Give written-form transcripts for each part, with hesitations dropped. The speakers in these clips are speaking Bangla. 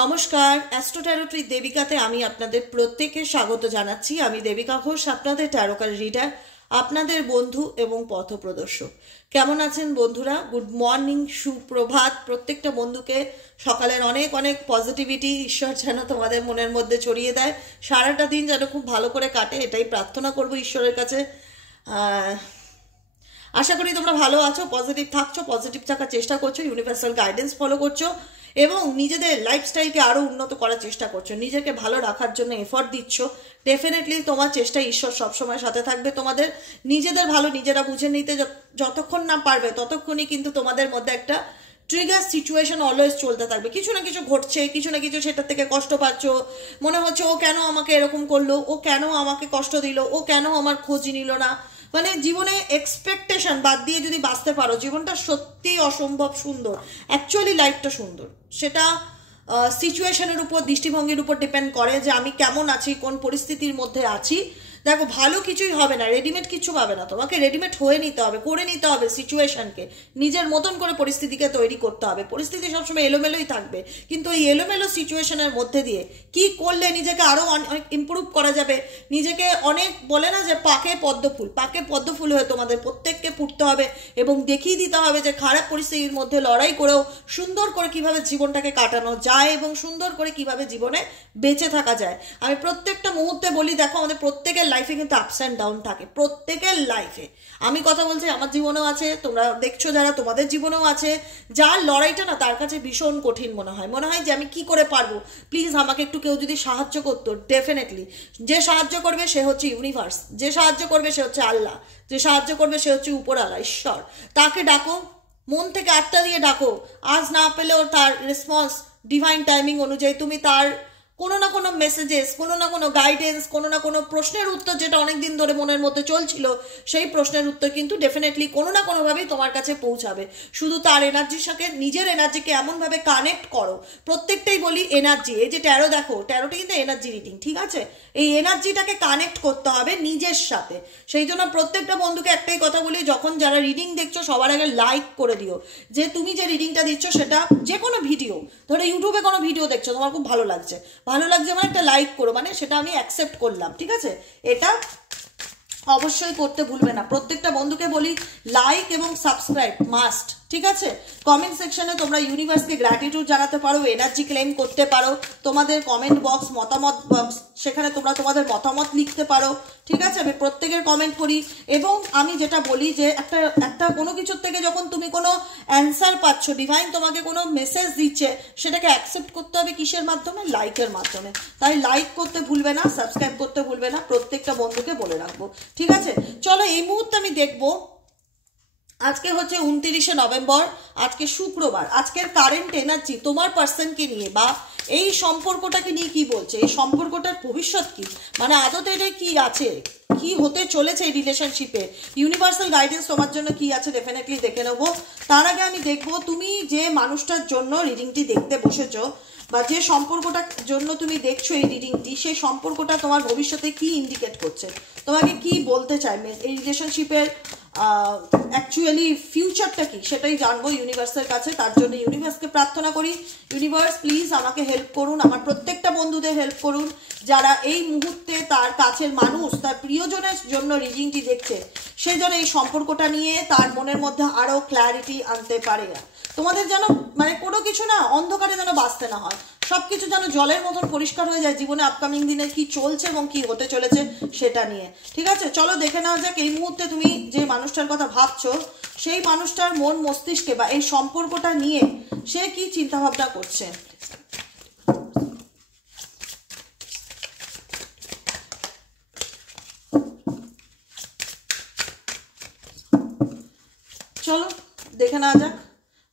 নমস্কার, অ্যাস্ট্রো ট্যারো ট্রিক দেবিকাতে আমি আপনাদের প্রত্যেককে স্বাগত জানাচ্ছি। আমি দেবিকা ঘোষ, আপনাদের ট্যারোকার রিডার, আপনাদের বন্ধু এবং পথপ্রদর্শক। কেমন আছেন বন্ধুরা? গুড মর্নিং, সুপ্রভাত। প্রত্যেকটা বন্ধুকে সকালের অনেক অনেক পজিটিভিটি ঈশ্বর যেন তোমাদের মনের মধ্যে ছড়িয়ে দেয়, সারাটা দিন যেন খুব ভালো করে কাটে, এটাই প্রার্থনা করব ঈশ্বরের কাছে। আশা করি তোমরা ভালো আছো, পজিটিভ থাকছো, পজিটিভ থাকার চেষ্টা করছো, ইউনিভার্সাল গাইডেন্স ফলো করছো এবং নিজেদের লাইফস্টাইলকে আরও উন্নত করার চেষ্টা করছো, নিজেকে ভালো রাখার জন্য এফর্ট দিচ্ছ। ডেফিনেটলি তোমার চেষ্টায় ঈশ্বর সবসময় সাথে থাকবে। তোমাদের নিজেদের ভালো নিজেরা বুঝে নিতে যতক্ষণ না পারবে ততক্ষণই কিন্তু তোমাদের মধ্যে একটা ট্রিগার সিচুয়েশন অলওয়েজ চলতে থাকবে। কিছু না কিছু ঘটছে, কিছু না কিছু সেটার থেকে কষ্ট পাচ্ছ, মনে হচ্ছে ও কেন আমাকে এরকম করলো, ও কেন আমাকে কষ্ট দিল, ও কেন আমার খোঁজ নিল না। মানে জীবনে এক্সপেকটেশন বাদ দিয়ে যদি বাঁচতে পারো, জীবনটা সত্যি অসম্ভব সুন্দর। অ্যাকচুয়ালি লাইফটা সুন্দর, সেটা সিচুয়েশনের উপর, দৃষ্টিভঙ্গির উপর ডিপেন্ড করে যে আমি কেমন আছি, কোন পরিস্থিতির মধ্যে আছি। দেখো, ভালো কিছুই হবে না, রেডিমেড কিছু পাবে না, তোমাকে রেডিমেড হয়ে নিতে হবে, করে নিতে হবে সিচুয়েশনকে, নিজের মতন করে পরিস্থিতিকে তৈরি করতে হবে। পরিস্থিতি সবসময় এলোমেলোই থাকবে, কিন্তু এই এলোমেলো সিচুয়েশনের মধ্যে দিয়ে কি করলে নিজেকে আরও অনেক ইম্প্রুভ করা যাবে, নিজেকে অনেক বলে না যে পাকে পদ্ম ফুল হয়ে তোমাদের প্রত্যেককে ফুটতে হবে এবং দেখিয়ে দিতে হবে যে খারাপ পরিস্থিতির মধ্যে লড়াই করেও সুন্দর করে কিভাবে জীবনটাকে কাটানো যায় এবং সুন্দর করে কিভাবে জীবনে বেঁচে থাকা যায়। আমি প্রত্যেকটা মুহূর্তে বলি, দেখো আমাদের প্রত্যেকের লাইফে কিন্তু আপস অ্যান্ড ডাউন থাকে, প্রত্যেকের লাইফে। আমি কথা বলছি, আমার জীবনেও আছে, তোমরা দেখছো যারা, তোমাদের জীবনেও আছে। যার লড়াইটা না তার কাছে ভীষণ কঠিন মনে হয় যে আমি কি করে পারবো, প্লিজ আমাকে একটু কেউ যদি সাহায্য করতো। ডেফিনেটলি যে সাহায্য করবে সে হচ্ছে ইউনিভার্স, যে সাহায্য করবে সে হচ্ছে আল্লাহ, যে সাহায্য করবে সে হচ্ছে উপরওয়ালা ঈশ্বর। তাকে ডাকো, মন থেকে আত্মা দিয়ে ডাকো। আজ না পেলেও তার রেসপন্স ডিভাইন টাইমিং অনুযায়ী তুমি তার কোনো না কোনো মেসেজেস, কোনো না কোনো গাইডেন্স, কোনো না কোনো প্রশ্নের উত্তর যেটা অনেকদিন ধরে মনের মধ্যে চলছিল, সেই প্রশ্নের উত্তর কিন্তু ডেফিনেটলি কোনো না কোনোভাবেই তোমার কাছে পৌঁছাবে। শুধু তার এনার্জির সাথে নিজের এনার্জিকে এমনভাবে কানেক্ট করো। প্রত্যেকটাই বলি এনার্জি, এই যে ট্যারো দেখো, ট্যারোটা কিন্তু এনার্জি রিডিং, ঠিক আছে? এই এনার্জিটাকে কানেক্ট করতে হবে নিজের সাথে। সেই জন্য প্রত্যেকটা বন্ধুকে একটাই কথা বলি, যখন যারা রিডিং দেখছো সবার আগে লাইক করে দিও যে তুমি যে রিডিংটা দিচ্ছ সেটা, যে কোনো ভিডিও, ধরো ইউটিউবে কোনো ভিডিও দেখছো, তোমার খুব ভালো লাগছে মানে একটা লাইক করো, মানে সেটা আমি অ্যাকসেপ্ট করলাম, ঠিক আছে? এটা অবশ্যই করতে ভুলবে না। প্রত্যেকটা বন্ধুকে বলি লাইক এবং সাবস্ক্রাইব মাস্ট, ঠিক আছে? কমেন্ট সেকশনে তোমরা ইউনিভার্সকে গ্র্যাটিটিউড জানাতে পারো, এনার্জি ক্লেম করতে পারো, তোমাদের কমেন্ট বক্স, মতামত বক্স, সেখানে তোমরা তোমাদের মতামত লিখতে পারো, ঠিক আছে? আমি প্রত্যেকের কমেন্ট করি এবং আমি যেটা বলি যে একটা কোনো কিছুর থেকে যখন তুমি কোনো অ্যান্সার পাচ্ছ, ডিভাইন তোমাকে কোনো মেসেজ দিচ্ছে, সেটাকে অ্যাকসেপ্ট করতে হবে কিসের মাধ্যমে? লাইকের মাধ্যমে। তাই লাইক করতে ভুলবে না, সাবস্ক্রাইব করতে ভুলবে না, প্রত্যেকটা বন্ধুকে বলে রাখবো, ঠিক আছে? চলো এই মুহূর্তে আমি দেখবো, আজকে হচ্ছে 29শে নভেম্বর, আজকে শুক্রবার। আজকের কারেন্ট এনার্জি তোমার পার্সনকে নিয়ে বা এই সম্পর্কটাকে নিয়ে কি বলছে, এই সম্পর্কটার ভবিষ্যৎ কি, মানে আদতে এটা কি আছে, কি হতে চলেছে এই রিলেশনশিপে, ইউনিভার্সাল গাইডেন্স তোমার জন্য কি আছে, ডেফিনেটলি দেখে নেবো। তার আগে আমি দেখবো তুমি যে মানুষটার জন্য রিডিংটি দেখতে বসেছো বা যে সম্পর্কটার জন্য তুমি দেখছো এই রিডিংটি, সেই সম্পর্কটা তোমার ভবিষ্যতে কি ইন্ডিকেট করছে, তোমাকে কি বলতে চাই, এই রিলেশনশিপের অ্যাকচুয়ালি ফিউচারটা কি, সেটাই জানবো ইউনিভার্সের কাছে। তার জন্য ইউনিভার্সকে প্রার্থনা করি, ইউনিভার্স প্লিজ আমাকে হেল্প করুন, আমার প্রত্যেকটা বন্ধুদের হেল্প করুন, যারা এই মুহূর্তে তার কাছের মানুষ, তার প্রিয়জনের জন্য রিডিংটি দেখছে, সে যেন এই সম্পর্কটা নিয়ে তার মনের মধ্যে আরও ক্ল্যারিটি আনতে পারে। তোমাদের যেন মানে কোনো কিছু না অন্ধকারে যেন বাঁচতে না হয়, সবকিছু যেন জলের মতন পরিষ্কার হয়ে যায় জীবনে আপকামিং দিনে কি চলছে এবং কি হতে চলেছে সেটা নিয়ে, ঠিক আছে? চলো দেখে নেওয়া যাক এই মুহূর্তে তুমি যে মানুষটার কথা ভাবছো, সেই মানুষটার মন মস্তিষ্কে বা এই সম্পর্কটা নিয়ে সে কি চিন্তা ভাবনা করছে। চলো দেখে নেওয়া যাক।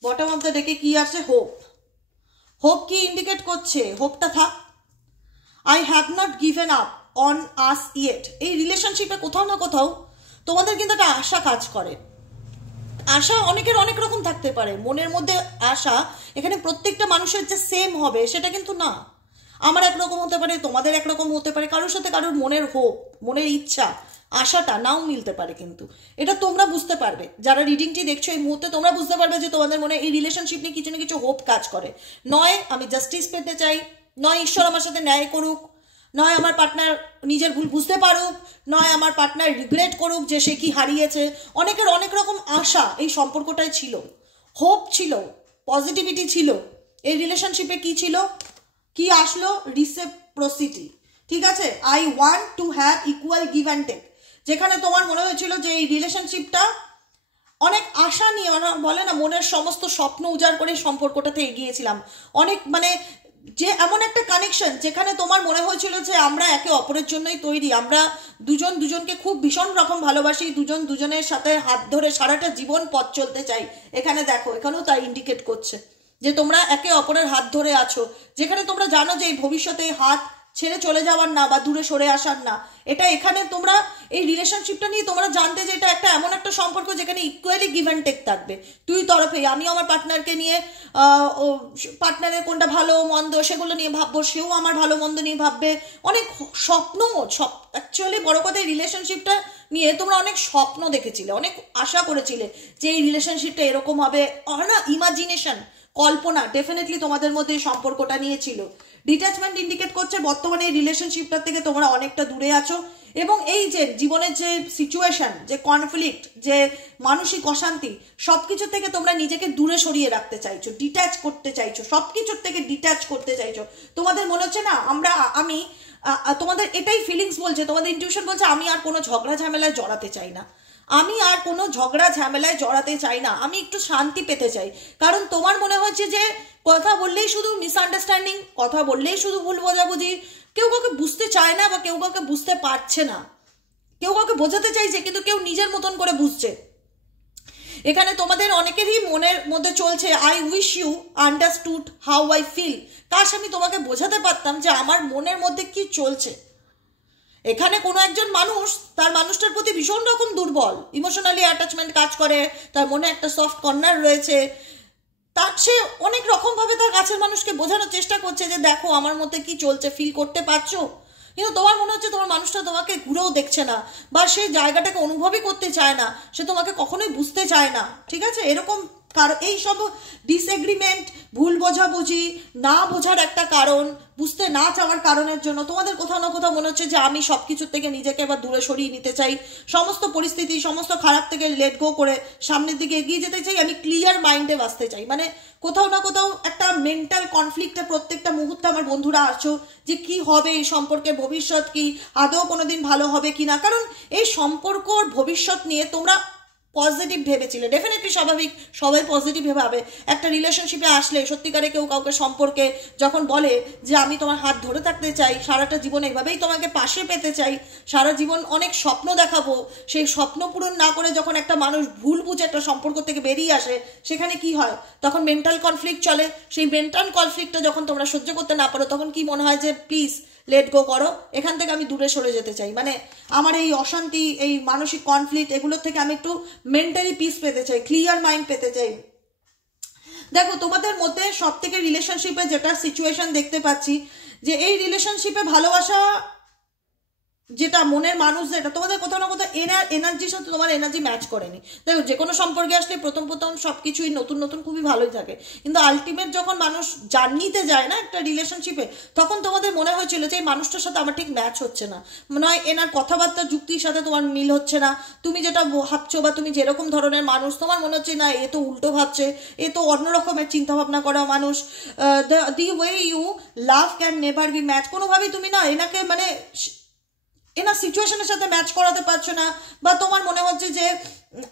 বটম অফ দ্য ডেকে কি আছে? হোপ কি ইন্ডিকেট করছে? হোপটা থাক। I have not given up on us yet. এই রিলেশনশিপে কোথাও না কোথাও তোমাদের কিন্তু একটা আশা কাজ করে। আশা অনেকের অনেক রকম থাকতে পারে, মনের মধ্যে আশা এখানে প্রত্যেকটা মানুষের যে সেম হবে সেটা কিন্তু না। আমার একরকম হতে পারে, তোমাদের একরকম হতে পারে, কারোর সাথে কারোর মনের হোপ, মনের ইচ্ছা আশাটা নাও মিলতে পারে, কিন্তু এটা তোমরা বুঝতে পারবে যারা রিডিংটি দেখছো এই মুহূর্তে, তোমরা বুঝতে পারবে যে তোমাদের মনে এই রিলেশনশিপ নিয়ে কিছু না কিছু হোপ কাজ করে। নয় আমি জাস্টিস পেতে চাই, নয় ঈশ্বর আমার সাথে ন্যায় করুক, নয় আমার পার্টনার নিজের ভুল বুঝতে পারুক, নয় আমার পার্টনার রিগ্রেট করুক যে সে কি হারিয়েছে। অনেকের অনেক রকম আশা এই সম্পর্কটায় ছিল, হোপ ছিল, পজিটিভিটি ছিল। এই রিলেশনশিপে কি ছিল, কি আসলো, রিসিপ্রোসিটি। ঠিক আছে, I want to have equal give and take. যেখানে তোমার মনে হয়েছিল যে এই রিলেশনশিপটা অনেক আশা নিয়ে, মানে বলে না মনের সমস্ত স্বপ্ন উজাড় করে সম্পর্কটাতে এগিয়েছিলাম, অনেক মানে যে এমন একটা কানেকশন যেখানে তোমার মনে হয়েছিল যে আমরা একে অপরের জন্যই তৈরি, আমরা দুজন দুজনকে খুব ভীষণ রকম ভালোবাসি, দুজন দুজনের সাথে হাত ধরে সারাটা জীবন পথ চলতে চাই। এখানে দেখো, এখানেও তাই ইন্ডিকেট করছে যে তোমরা একে অপরের হাত ধরে আছো, যেখানে তোমরা জানো যে এই ভবিষ্যতে হাত ছেড়ে চলে যাওয়ার না বা দূরে সরে আসার না। এটা এখানে তোমরা এই রিলেশনশিপটা নিয়ে তোমরা জানতে যে এটা একটা এমন একটা সম্পর্ক যেখানে ইকুয়ালি গিভ অ্যান্ড টেক থাকবে দুই তরফে। আমি আমার পার্টনারকে নিয়ে পার্টনারের কোনটা ভালো মন্দ সেগুলো নিয়ে ভাববো, সেও আমার ভালো মন্দ নিয়ে ভাববে। অনেক স্বপ্ন, অ্যাকচুয়ালি বড় কথা এই রিলেশনশিপটা নিয়ে তোমরা অনেক স্বপ্ন দেখেছিলে, অনেক আশা করেছিলে যে এই রিলেশনশিপটা এরকম হবে, না ইমাজিনেশন, কল্পনা ডেফিনেটলি তোমাদের মধ্যে এই সম্পর্কটা নিয়ে ছিল। ডিট্যাচমেন্ট ইন্ডিকেট করছে বর্তমানে এই রিলেশনশিপটার থেকে তোমরা অনেকটা দূরে আছো, এবং এই যে জীবনের যে সিচুয়েশন, যে কনফ্লিক্ট, যে মানসিক অশান্তি, সবকিছু থেকে তোমরা নিজেকে দূরে সরিয়ে রাখতে চাইছো, ডিট্যাচ করতে চাইছো, সবকিছুর থেকে ডিট্যাচ করতে চাইছো। তোমাদের মনে হচ্ছে না আমি তোমাদের এটাই ফিলিংস বলছে, তোমাদের ইনটিউশন বলছে আমি আর কোনো ঝগড়া ঝামেলায় জড়াতে চাই না, আমি আর কোনো ঝগড়া ঝামেলায় জড়াতে চাই না, আমি একটু শান্তি পেতে চাই। কারণ তোমার মনে হচ্ছে যে কথা বললেই শুধু মিসআন্ডারস্ট্যান্ডিং, কথা বললেই শুধু ভুল বোঝাবুঝি, কেউ কাউকে বুঝতে চায় না বা কেউ কাউকে বুঝতে পারছে না, কেউ কাউকে বোঝাতে চাইছে কিন্তু কেউ নিজের মতন করে বুঝছে। এখানে তোমাদের অনেকেরই মনের মধ্যে চলছে I wish you understood how I feel, কাশ আমি তোমাকে বোঝাতে পারতাম যে আমার মনের মধ্যে কি চলছে। এখানে কোনো একজন মানুষ তার মানুষটার প্রতি ভীষণ রকম দুর্বল, ইমোশনালি অ্যাটাচমেন্ট কাজ করে, তার মনে একটা সফট কর্নার রয়েছে, তার সে অনেক রকমভাবে তার কাছের মানুষকে বোঝানোর চেষ্টা করছে যে দেখো আমার মধ্যে কি চলছে, ফিল করতে পারছো। কিন্তু তোমার মনে হচ্ছে তোমার মানুষটা তোমাকে ঘুরেও দেখছে না, বা সে জায়গাটাকে অনুভবই করতে চায় না, সে তোমাকে কখনোই বুঝতে চায় না। ঠিক আছে, এরকম কারণ এই সব ডিসএগ্রিমেন্ট, ভুল বোঝাবুঝি, না বোঝার একটা কারণ, বুঝতে না চাওয়ার কারণের জন্য তোমাদের কোথাও না কোথাও মনে হচ্ছে যে আমি সব কিছুর থেকে নিজেকে এবার দূরে সরিয়ে নিতে চাই, সমস্ত পরিস্থিতি সমস্ত খারাপ থেকে লেট গো করে সামনের দিকে এগিয়ে যেতে চাই, আমি ক্লিয়ার মাইন্ডে বাঁচতে চাই। মানে কোথাও না কোথাও একটা মেন্টাল কনফ্লিক্টে প্রত্যেকটা মুহূর্তে আমার বন্ধুরা আছো যে কি হবে এই সম্পর্কে, ভবিষ্যৎ কি, আদৌ কোনোদিন ভালো হবে কিনা। কারণ এই সম্পর্কর ভবিষ্যৎ নিয়ে তোমরা পজিটিভ ভেবেছিলে, ডেফিনেটলি স্বাভাবিক, সবাই পজিটিভ ভাবে। একটা রিলেশনশিপে আসলে সত্যিকারে কেউ কাউকে সম্পর্কে যখন বলে যে আমি তোমার হাত ধরে থাকতে চাই, সারাটা জীবন এইভাবেই তোমাকে পাশে পেতে চাই, সারা জীবন অনেক স্বপ্ন দেখাবো, সেই স্বপ্ন পূরণ না করে যখন একটা মানুষ ভুল বুঝে একটা সম্পর্ক থেকে বেরিয়ে আসে, সেখানে কি হয়, তখন মেন্টাল কনফ্লিক্ট চলে। সেই মেন্টাল কনফ্লিক্টটা যখন তোমরা সহ্য করতে না পারো, তখন কি মনে হয় যে প্লিজ লেট গো করো, এখান থেকে আমি দূরে সরে যেতে চাই, মানে আমার এই অশান্তি, এই মানসিক কনফ্লিক্ট, এগুলোর থেকে আমি একটু মেন্টালি পিস পেতে চাই, ক্লিয়ার মাইন্ড পেতে চাই। দেখো তোমাদের মধ্যে সব থেকে রিলেশনশিপে যেটা সিচুয়েশন দেখতে পাচ্ছি, যে এই রিলেশনশিপে ভালোবাসা যেটা মনের মানুষ, যেটা তোমাদের কোথাও না কোথাও এনার্জির সাথে তোমার এনার্জি ম্যাচ করেনি। দেখো যে কোনো সম্পর্কে আসলে প্রথম সব কিছুই নতুন নতুন খুবই ভালোই থাকে, কিন্তু আলটিমেট যখন মানুষ জার্নিতে যায় না একটা রিলেশনশিপে, তখন তোমাদের মনে হয়েছিল যে এই মানুষটার সাথে আমার ঠিক ম্যাচ হচ্ছে না, মনে হয় এনার কথাবার্তা যুক্তির সাথে তোমার মিল হচ্ছে না, তুমি যেটা ভাবছো বা তুমি যেরকম ধরনের মানুষ, তোমার মনে হচ্ছে না এ তো উল্টো ভাবছে, এ তো অন্য রকমের চিন্তাভাবনা করা মানুষ, the way you love can never be match, কোনোভাবেই তুমি না এনাকে মানে এনার সিচুয়েশনের সাথে ম্যাচ করাতে পারছো না, বা তোমার মনে হচ্ছে যে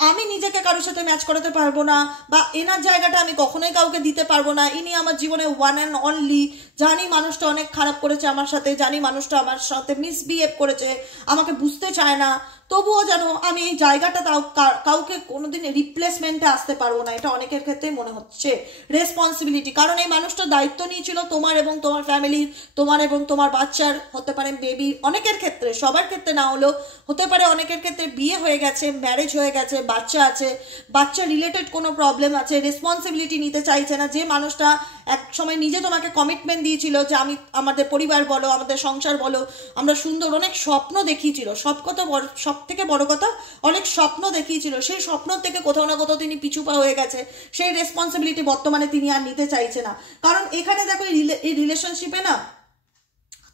আমি নিজেকে কারোর সাথে ম্যাচ করাতে পারবো না, বা এনার জায়গাটা আমি কখনোই কাউকে দিতে পারবো না, ইনি আমার জীবনে ওয়ান অ্যান্ড অনলি। জানি মানুষটা অনেক খারাপ করেছে আমার সাথে, জানি মানুষটা আমার সাথে মিসবিহেভ করেছে, আমাকে বুঝতে চায় না, তবুও যেন আমি এই জায়গাটা তাও কাউকে কোনোদিন রিপ্লেসমেন্টে আসতে পারবো না, এটা অনেকের ক্ষেত্রেই মনে হচ্ছে রেসপন্সিবিলিটি। কারণ এই মানুষটা দায়িত্ব নিয়েছিল তোমার এবং তোমার ফ্যামিলির, তোমার এবং তোমার বাচ্চার, হতে পারে বেবি, অনেকের ক্ষেত্রে, সবার ক্ষেত্রে না হলেও হতে পারে অনেকের ক্ষেত্রে বিয়ে হয়ে গেছে, ম্যারেজ হয়ে গেছে, বাচ্চা আছে, বাচ্চা রিলেটেড কোনো প্রবলেম আছে, রেসপন্সিবিলিটি নিতে চাইছে না। যে মানুষটা এক সময় নিজে তোমাকে কমিটমেন্ট দিয়েছিল যে আমি, আমাদের পরিবার বলো, আমাদের সংসার বলো, আমরা সুন্দর, অনেক স্বপ্ন দেখিয়েছিল, সব থেকে বড় কথা অনেক স্বপ্ন দেখিয়েছিল, সেই স্বপ্ন থেকে কোথাও না কোথাও তিনি পিছুপা হয়ে গেছে, সেই রেসপন্সিবিলিটি বর্তমানে তিনি আর নিতে চাইছে না। কারণ এখানে দেখো এই রিলেশনশিপে না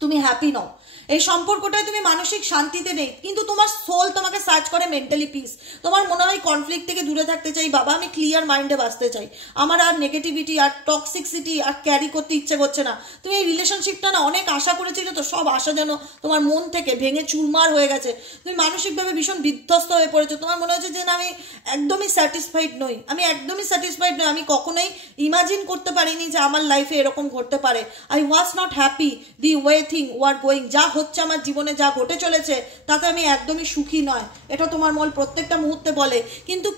তুমি হ্যাপি নও, এই সম্পর্কটায় তুমি মানসিক শান্তিতে নেই, কিন্তু তোমার সোল তোমাকে সার্চ করে মেন্টালি পিস। তোমার মনে হয় কনফ্লিক্ট থেকে দূরে থাকতে চাই, বাবা আমি ক্লিয়ার মাইন্ডে বাঁচতে চাই, আমার আর নেগেটিভিটি আর টক্সিসিটি আর ক্যারি করতে ইচ্ছে করছে না। তুমি এই রিলেশনশিপটা না অনেক আশা করেছিলে, তো সব আশা যেন তোমার মন থেকে ভেঙে চুরমার হয়ে গেছে, তুমি মানসিকভাবে ভীষণ বিধ্বস্ত হয়ে পড়েছো। তোমার মনে হচ্ছে যে না আমি একদমই স্যাটিসফাইড নই, আমি কখনোই ইমাজিন করতে পারিনি যে আমার লাইফে এরকম ঘটতে পারে। I was not happy the way thing were going, যা হচ্ছে আমার জীবনে যা ঘটে চলেছে তাতে আমি একদমই সুখী নয়, এটা তোমার মন প্রত্যেকটা মুহূর্তে বলে। কিন্তু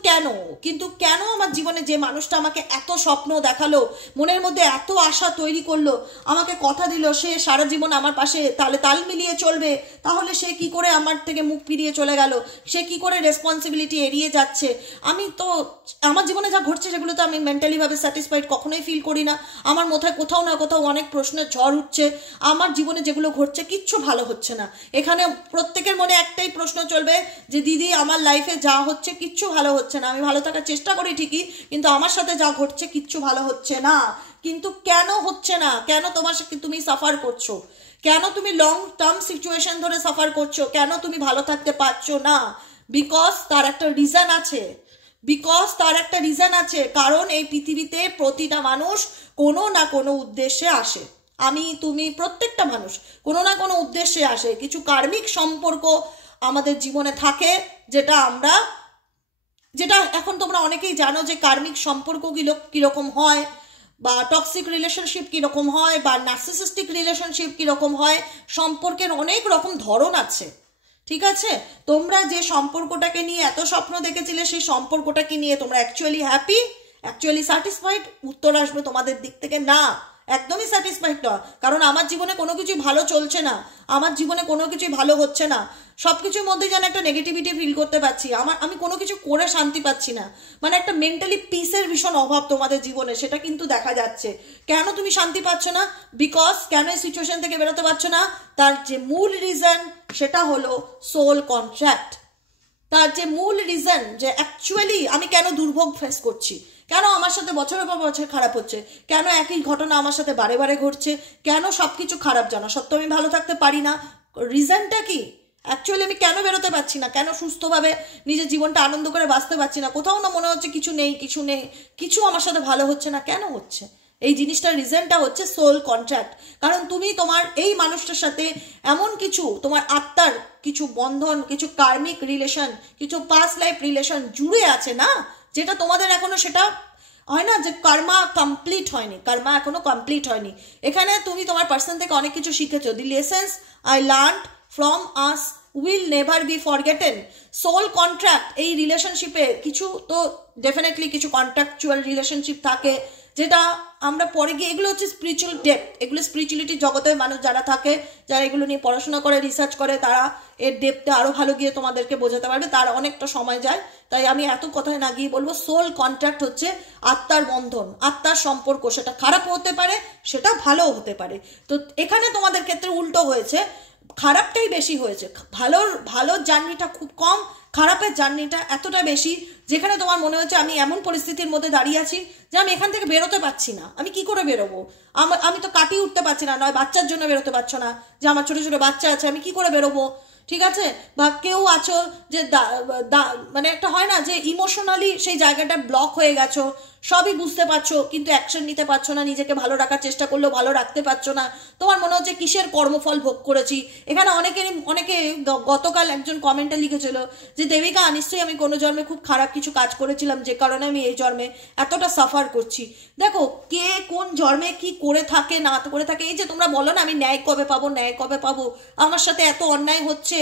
কেন আমার জীবনে যে মানুষটা আমাকে এত স্বপ্ন দেখালো, মনের মধ্যে এত আশা তৈরি করলো, আমাকে কথা দিল সে সারা জীবন আমার পাশে তাল মিলিয়ে চলবে, তাহলে সে কি করে আমার থেকে মুখ ফিরিয়ে চলে গেল, সে কি করে রেসপন্সিবিলিটি এড়িয়ে যাচ্ছে। আমি তো আমার জীবনে যা ঘটছে সেগুলো তো আমি মেন্টালি ভাবে স্যাটিসফাইড কখনোই ফিল করি না। আমার মাথায় কোথাও না কোথাও অনেক প্রশ্নের ঝড় উঠছে, আমার জীবনে যেগুলো ঘটছে কিচ্ছু ভালো হচ্ছে না। এখানে প্রত্যেকের মনে একটাই প্রশ্ন চলবে যে দিদি আমার লাইফে যা হচ্ছে কিচ্ছু ভালো হচ্ছে না, আমি ভালো থাকার চেষ্টা করি ঠিকই, কিন্তু আমার সাথে যা ঘটছে কিচ্ছু ভালো হচ্ছে না। কিন্তু কেন হচ্ছে না, কেন তোমার সাথে তুমি সাফার করছো, কেন তুমি লং টার্ম সিচুয়েশন ধরে সাফার করছো, কেন তুমি ভালো থাকতে পারছো না? বিকজ তার একটা রিজন আছে, কারণ এই পৃথিবীতে প্রতিটা মানুষ কোনো না কোনো উদ্দেশ্যে আসে। আমি তুমি প্রত্যেকটা মানুষ কোনো না কোনো উদ্দেশ্যে আসে, কিছু কার্মিক সম্পর্ক আমাদের জীবনে থাকে, যেটা এখন তোমরা অনেকেই জানো যে কার্মিক সম্পর্কগুলো কীরকম হয়, বা টক্সিক রিলেশনশিপ কীরকম হয়, বা নার্সিসিস্টিক রিলেশনশিপ কীরকম হয়। সম্পর্কের অনেক রকম ধরন আছে, ঠিক আছে? তোমরা যে সম্পর্কটাকে নিয়ে এত স্বপ্ন দেখেছিলে, সেই সম্পর্কটাকে নিয়ে তোমরা অ্যাকচুয়ালি হ্যাপি, অ্যাকচুয়ালি স্যাটিসফাইড? উত্তর আসবে তোমাদের দিক থেকে না, একদমই স্যাটিসফাইড নয়। কারণ আমার জীবনে কোনো কিছু ভালো চলছে না, আমার জীবনে কোনো কিছুই ভালো হচ্ছে না, সব কিছুর মধ্যে যেন একটা নেগেটিভিটি ফিল করতে পারছি, আমি কোনো কিছু করে শান্তি পাচ্ছি না, মানে একটা মেন্টালি পিসের ভীষণ অভাব তোমাদের জীবনে, সেটা কিন্তু দেখা যাচ্ছে। কেন তুমি শান্তি পাচ্ছ না? বিকজ কেন এই সিচুয়েশন থেকে বেরোতে পারছো না? তার যে মূল রিজন সেটা হলো সোল কন্ট্রাক্ট। তার যে মূল রিজন যে অ্যাকচুয়ালি আমি কেন দুর্ভোগ ফেস করছি, কেন আমার সাথে বছরের পর বছর খারাপ হচ্ছে, কেন একই ঘটনা আমার সাথে বারে বারে ঘটছে, কেন সব কিছু খারাপ জানা সত্ত্বেও আমি ভালো থাকতে পারি না, রিজনটা কি? অ্যাকচুয়ালি আমি কেন বেরোতে পারছি না, কেন সুস্থভাবে নিজের জীবনটা আনন্দ করে বাঁচতে পারছি না? কোথাও না মনে হচ্ছে কিছু আমার সাথে ভালো হচ্ছে না, কেন হচ্ছে? এই জিনিসটার রিজনটা হচ্ছে সোল কন্ট্রাক্ট। কারণ তুমি তোমার এই মানুষটার সাথে এমন কিছু তোমার আত্মার কিছু বন্ধন, কিছু কার্মিক রিলেশন, কিছু পাস্ট লাইফ রিলেশন জুড়ে আছে না, যেটা তোমাদের এখনো সেটা হয় না যে কার্মা এখনো কমপ্লিট হয়নি। এখানে তুমি তোমার পার্সন থেকে অনেক কিছু শিখেছো। The lessons I learned from us will never be forgotten. Soul contract, এই রিলেশনশিপে কিছু তো ডেফিনেটলি কিছু কন্ট্রাকচুয়াল রিলেশনশিপ থাকে, যেটা আমরা পরে গিয়ে, এগুলো হচ্ছে স্পিরিচুয়াল ডেপথ, এগুলো স্পিরিচুয়ালিটির জগতের মানুষ যারা থাকে, যারা এগুলো নিয়ে পড়াশোনা করে রিসার্চ করে, তারা এর ডেপথে আরও ভালো গিয়ে তোমাদেরকে বোঝাতে পারবে, তার অনেকটা সময় যায়। তাই আমি এত কথায় না গিয়ে বলবো সোল কন্ট্রাক্ট হচ্ছে আত্মার বন্ধন, আত্মার সম্পর্ক, সেটা খারাপ হতে পারে, সেটা ভালোও হতে পারে। তো এখানে তোমাদের ক্ষেত্রে উল্টো হয়েছে, খারাপটাই বেশি হয়েছে, ভালোর জার্নিটা খুব কম, খারাপের জার্নিটা এতটা বেশি, যেখানে তোমার মনে হচ্ছে আমি এমন পরিস্থিতির মধ্যে দাঁড়িয়ে আছি যে আমি এখান থেকে বেরোতে পারছি না, আমি কি করে বেরোবো, আমি তো কাটিয়ে উঠতে পারছি না, নয় বাচ্চার জন্য বেরোতে পারছো না, যে আমার ছোট ছোট বাচ্চা আছে আমি কি করে বেরোবো, ঠিক আছে? বা কেউ আছো যে মানে একটা হয় না যে ইমোশনালি সেই জায়গাটা ব্লক হয়ে গেছো, সবই বুঝতে পারছো কিন্তু অ্যাকশন নিতে পারছো না, নিজেকে ভালো রাখার চেষ্টা করলেও ভালো রাখতে পারছো না, তোমার মনে হচ্ছে কিসের কর্মফল ভোগ করেছি। এখানে অনেকে গতকাল একজন কমেন্টে লিখেছিল যে দেবিকা নিশ্চয়ই আমি কোনো জন্মে খুব খারাপ কিছু কাজ করেছিলাম, যে কারণে আমি এই জন্মে এতটা সাফার করছি। দেখো কে কোন জন্মে কি করে থাকে না করে থাকে, এই যে তোমরা বলো না আমি ন্যায় কবে পাবো, আমার সাথে এত অন্যায় হচ্ছে,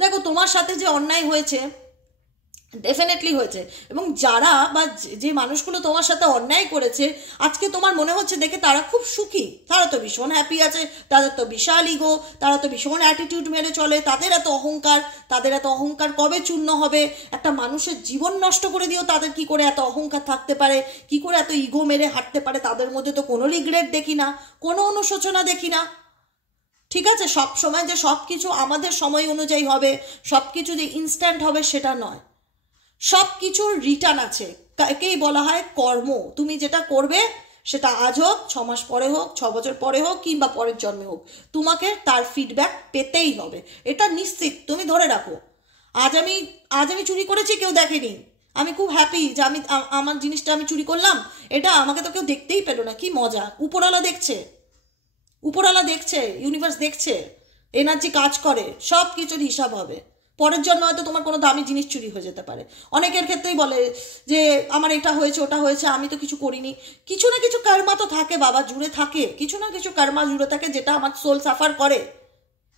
দেখো তোমার সাথে যে অন্যায় হয়েছে ডেফিনেটলি হয়েছে, এবং যারা বা যে মানুষগুলো তোমার সাথে অন্যায় করেছে আজকে তোমার মনে হচ্ছে দেখে তারা খুব সুখী, তারা তো ভীষণ হ্যাপি আছে, তাদের তো বিশাল ইগো, তারা তো ভীষণ অ্যাটিটিউড মেরে চলে, তাদের এত অহংকার কবে চূর্ণ হবে? একটা মানুষের জীবন নষ্ট করে দিও তাদের কি করে এত অহংকার থাকতে পারে, কি করে এত ইগো মেরে হাঁটতে পারে? তাদের মধ্যে তো কোনো রিগ্রেট দেখি না, কোনো অনুশোচনা দেখি না। ঠিক আছে? সব সময় যে সব কিছু আমাদের সময় অনুযায়ী হবে, সব কিছু যে ইনস্ট্যান্ট হবে সেটা নয়, সব কিছুর রিটার্ন আছে। একেই বলা হয় কর্ম। তুমি যেটা করবে সেটা আজ হোক, 6 মাস পরে হোক, 6 বছর পরে হোক, কিংবা পরের জন্মে হোক, তোমাকে তার ফিডব্যাক পেতেই হবে, এটা নিশ্চিত, তুমি ধরে রাখো। আজ আমি চুরি করেছি, কেউ দেখেনি, আমি খুব হ্যাপি যে আমার জিনিসটা আমি চুরি করলাম, এটা আমাকে তো কেউ দেখতেই পেলো না, কি মজা। উপরওয়ালা দেখছে, উপরওয়ালা দেখছে, ইউনিভার্স দেখছে, এনার্জি কাজ করে, সব কিছুর হিসাব হবে। পরের জন্য হয়তো তোমার কোনো দামি জিনিস চুরি হয়ে যেতে পারে। অনেকের ক্ষেত্রেই বলে যে আমার এটা হয়েছে, ওটা হয়েছে, আমি তো কিছু করিনি। কিছু না কিছু কর্মা তো থাকে বাবা, জুড়ে থাকে, কিছু না কিছু কর্মা জুড়ে থাকে, যেটা আমার সোল সাফার করে।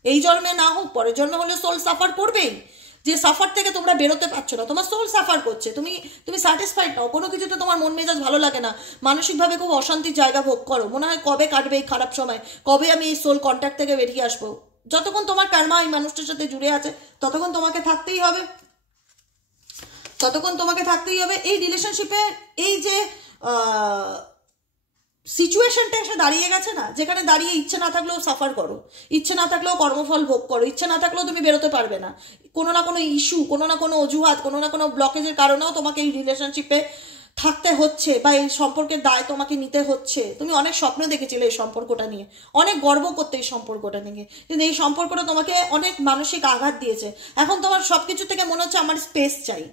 এই জন্মে না হোক, পরের জন্মে হলে সোল সাফার করবেই। যে সাফার থেকে তোমরা বেরোতে পারছো না, তোমার সোল সাফার করছে, তুমি স্যাটিসফাইড নাও, কোনো কিছুতে তোমার মন মেজাজ ভালো লাগে না, মানসিকভাবে খুব অশান্তির জায়গা ভোগ করো, মনে হয় কবে কাটবে এই খারাপ সময়, কবে আমি এই সোল কন্ট্যাক্ট থেকে বেরিয়ে আসবো। যতক্ষণ তোমার কর্মা এই মানুষটার সাথে জুড়ে আছে, ততক্ষণ তোমাকে থাকতেই হবে, ততক্ষণ তোমাকে থাকতেই হবে। এই রিলেশনশিপে এই যে সিচুয়েশনটা এসে দাঁড়িয়ে গেছে না, যেখানে দাঁড়িয়ে ইচ্ছে না থাকলেও সাফার করো, ইচ্ছে না থাকলেও কর্মফল ভোগ করো, ইচ্ছে না থাকলেও তুমি বেরোতে পারবে না, কোনো না কোনো ইস্যু, কোনো না কোনো অজুহাত, কোনো না কোনো ব্লকেজের কারণেও তোমাকে এই রিলেশনশিপে থাকতে হচ্ছে, বা এই সম্পর্কের দায় তোমাকে নিতে হচ্ছে। তুমি অনেক স্বপ্ন দেখেছিলে এই সম্পর্কটা নিয়ে, অনেক গর্ব করতে এই সম্পর্কটা নিয়ে, কিন্তু এই সম্পর্কটা তোমাকে অনেক মানসিক আঘাত দিয়েছে। এখন তোমার সবকিছু থেকে মনে হচ্ছে আমার স্পেস চাই,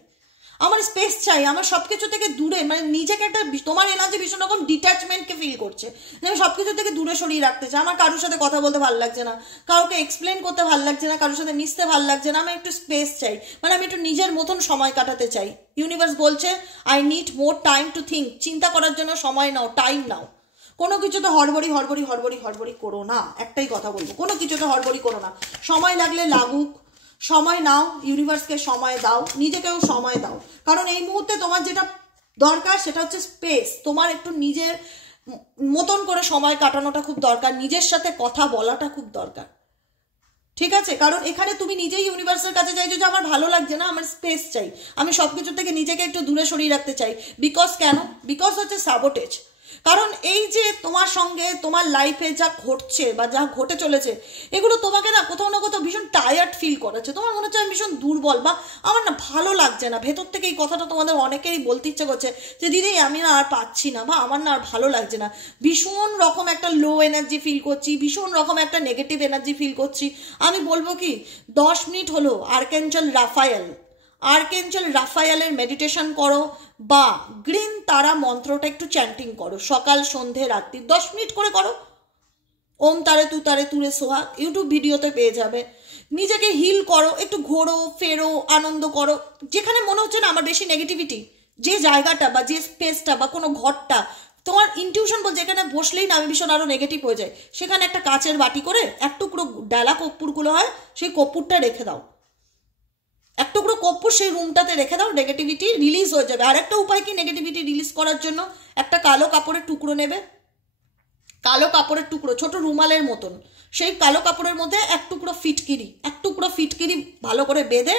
আমার স্পেস চাই, আমার সব কিছু থেকে দূরে, মানে নিজেকে একটা, তোমার এনার্জি ভীষণ রকম ডিট্যাচমেন্টকে ফিল করছে, যে আমি সব কিছু থেকে দূরে সরিয়ে রাখতে চাই, আমার কারোর সাথে কথা বলতে ভালো লাগছে না, কাউকে এক্সপ্লেন করতে ভালো লাগছে না, কারোর সাথে মিশতে ভালো লাগছে না, আমি একটু স্পেস চাই, মানে আমি একটু নিজের মতন সময় কাটাতে চাই। ইউনিভার্স বলছে I need more time to think, চিন্তা করার জন্য সময় নাও, টাইম নাও। কোনো কিছুতে হড়বড়ি হড়বড়ি হড়বড়ি হড়বড়ি করো না, একটাই কথা বলবো, কোনো কিছুতে হড়বড়ি করো না, সময় লাগলে লাগুক, সময় নাও, ইউনিভার্সকে সময় দাও, নিজেকেও সময় দাও, কারণ এই মুহূর্তে তোমার যেটা দরকার সেটা হচ্ছে স্পেস। তোমার একটু নিজের মতন করে সময় কাটানোটা খুব দরকার, নিজের সাথে কথা বলাটা খুব দরকার, ঠিক আছে? কারণ এখানে তুমি নিজেই ইউনিভার্সের কাছে চাইছো যে আমার ভালো লাগছে না, আমার স্পেস চাই, আমি সবকিছু থেকে নিজেকে একটু দূরে সরিয়ে রাখতে চাই। বিকজ কেন? বিকজ হচ্ছে সাবোটেজ। কারণ এই যে তোমার সঙ্গে তোমার লাইফে যা ঘটছে বা যা ঘটে চলেছে, এগুলো তোমাকে না কোথাও না কোথাও ভীষণ টায়ার্ড ফিল করাচ্ছে, তোমার মনে হচ্ছে আমি ভীষণ দুর্বল, বা আমার না ভালো লাগছে না, ভেতর থেকে এই কথাটা তোমাদের অনেকেরই বলতে ইচ্ছে করছে যে দিদি আমি না আর পাচ্ছি না, বা আমার না আর ভালো লাগছে না, ভীষণ রকম একটা লো এনার্জি ফিল করছি, ভীষণ রকম একটা নেগেটিভ এনার্জি ফিল করছি। আমি বলবো কি, 10 মিনিট হলো আর্কেঞ্জেল রাফায়েলের মেডিটেশন করো, বা গ্রিন তারা মন্ত্রটা একটু চ্যান্টিং করো, সকাল সন্ধে রাত্রি 10 মিনিট করে করো। ওম তারে তু তারে তুরে সোহা ইউটিউব ভিডিওতে পেয়ে যাবে। নিজেকে হিল করো, একটু ঘোরো ফেরো, আনন্দ করো, যেখানে মনে হচ্ছে না আমার বেশি নেগেটিভিটি, যে জায়গাটা বা যে স্পেসটা বা কোনো ঘরটা তোমার ইনটিউশন বলছে এখানে বসলেই না আমি ভীষণ আরো নেগেটিভ হয়ে যায়, সেখানে একটা কাচের বাটি করে এক টুকরো ডালা কর্পূরগুলো হয়, সেই কর্পূরটা রেখে দাও, এক টুকরো কর্পূর সেই রুমটাতে রেখে দাও, নেগেটিভিটি রিলিজ হয়ে যাবে। আর একটা উপায় কি নেগেটিভিটি রিলিজ করার জন্য, একটা কালো কাপড়ের টুকরো নেবে, কালো কাপড়ের টুকরো ছোট রুমালের মতন, সেই কালো কাপড়ের মধ্যে এক টুকরো ফিটকিরি ভালো করে বেঁধে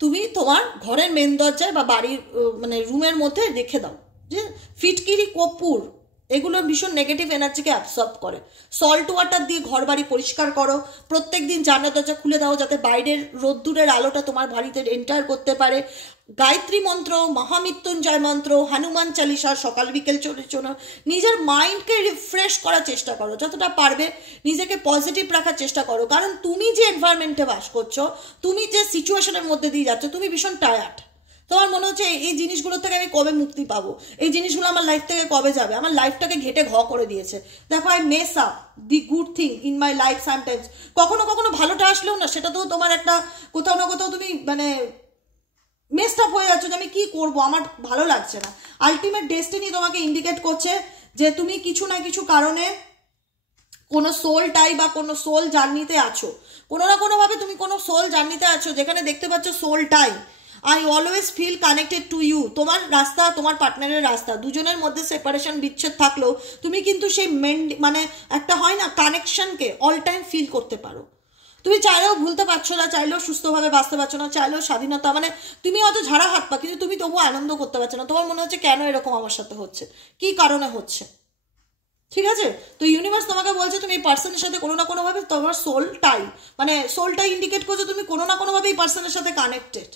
তুমি তোমার ঘরের মেন দরজায় বা বাড়ির মানে রুমের মধ্যে রেখে দাও। যে ফিটকিরি কর্পূর এগুলো ভীষণ নেগেটিভ এনার্জিকে অ্যাবসর্ব করে। সল্ট ওয়াটার দিয়ে ঘর বাড়ি পরিষ্কার করো, প্রত্যেক দিন জানলা দরজা খুলে দাও যাতে বাইরের রোদ্দুরের আলোটা তোমার বাড়িতে এন্টার করতে পারে। গায়ত্রী মন্ত্র, মহামৃত্যুঞ্জয় মন্ত্র, হনুমান চালিসা সকাল বিকেল চলে নিজের মাইন্ডকে রিফ্রেশ করার চেষ্টা করো, যতটা পারবে নিজেকে পজিটিভ রাখার চেষ্টা করো। কারণ তুমি যে এনভায়রনমেন্টে বাস করছো, তুমি যে সিচুয়েশনের মধ্যে দিয়ে যাচ্ছ, তুমি ভীষণ টায়ার্ড, তোমার মনে হচ্ছে এই জিনিসগুলো থেকে আমি কবে মুক্তি পাবো, এই জিনিসগুলো আমার লাইফ থেকে কবে যাবে, আমার লাইফটাকে ঘেটে ঘ করে দিয়েছে। দেখো I mace up the good thing in my life sometimes, কখনো কখনো ভালোটা আসলেও না সেটা তো তোমার একটা কোথাও না কোথাও তুমি মানে মেসড আপ হয়ে যাচ্ছ যে আমি কি করবো, আমার ভালো লাগছে না। আলটিমেট ডেস্টিনি তোমাকে ইন্ডিকেট করছে যে তুমি কিছু না কিছু কারণে কোনো সোলটাই বা কোনো সোল জার্নিতে আছো, কোনো না কোনোভাবে তুমি কোনো সোল জার্নিতে আছো, যেখানে দেখতে পাচ্ছ সোলটাই I always feel connected to you. তোমার রাস্তা তোমার পার্টনারের রাস্তা, দুজনের মধ্যে সেপারেশন বিচ্ছেদ থাকলেও তুমি কিন্তু সেই মানে একটা হয় না কানেকশনকে অল টাইম ফিল করতে পারো। তুমি চাইলেও ভুলতে পারছো না, চাইলেও সুস্থভাবে বাঁচতে পারছো না, চাইলেও স্বাধীনতা মানে তুমি হয়তো ঝাড়া হাত পা, কিন্তু তুমি তবুও আনন্দ করতে পারছো না। তোমার মনে হচ্ছে কেন এরকম আমার সাথে হচ্ছে, কি কারণে হচ্ছে, ঠিক আছে? তো ইউনিভার্স তোমাকে বলছে তুমি এই পার্সনের সাথে কোনো না কোনোভাবে তোমার সোলটাই, মানে সোলটাই ইন্ডিকেট করছে তুমি কোনো না কোনোভাবে এই পার্সনের সাথে কানেক্টেড।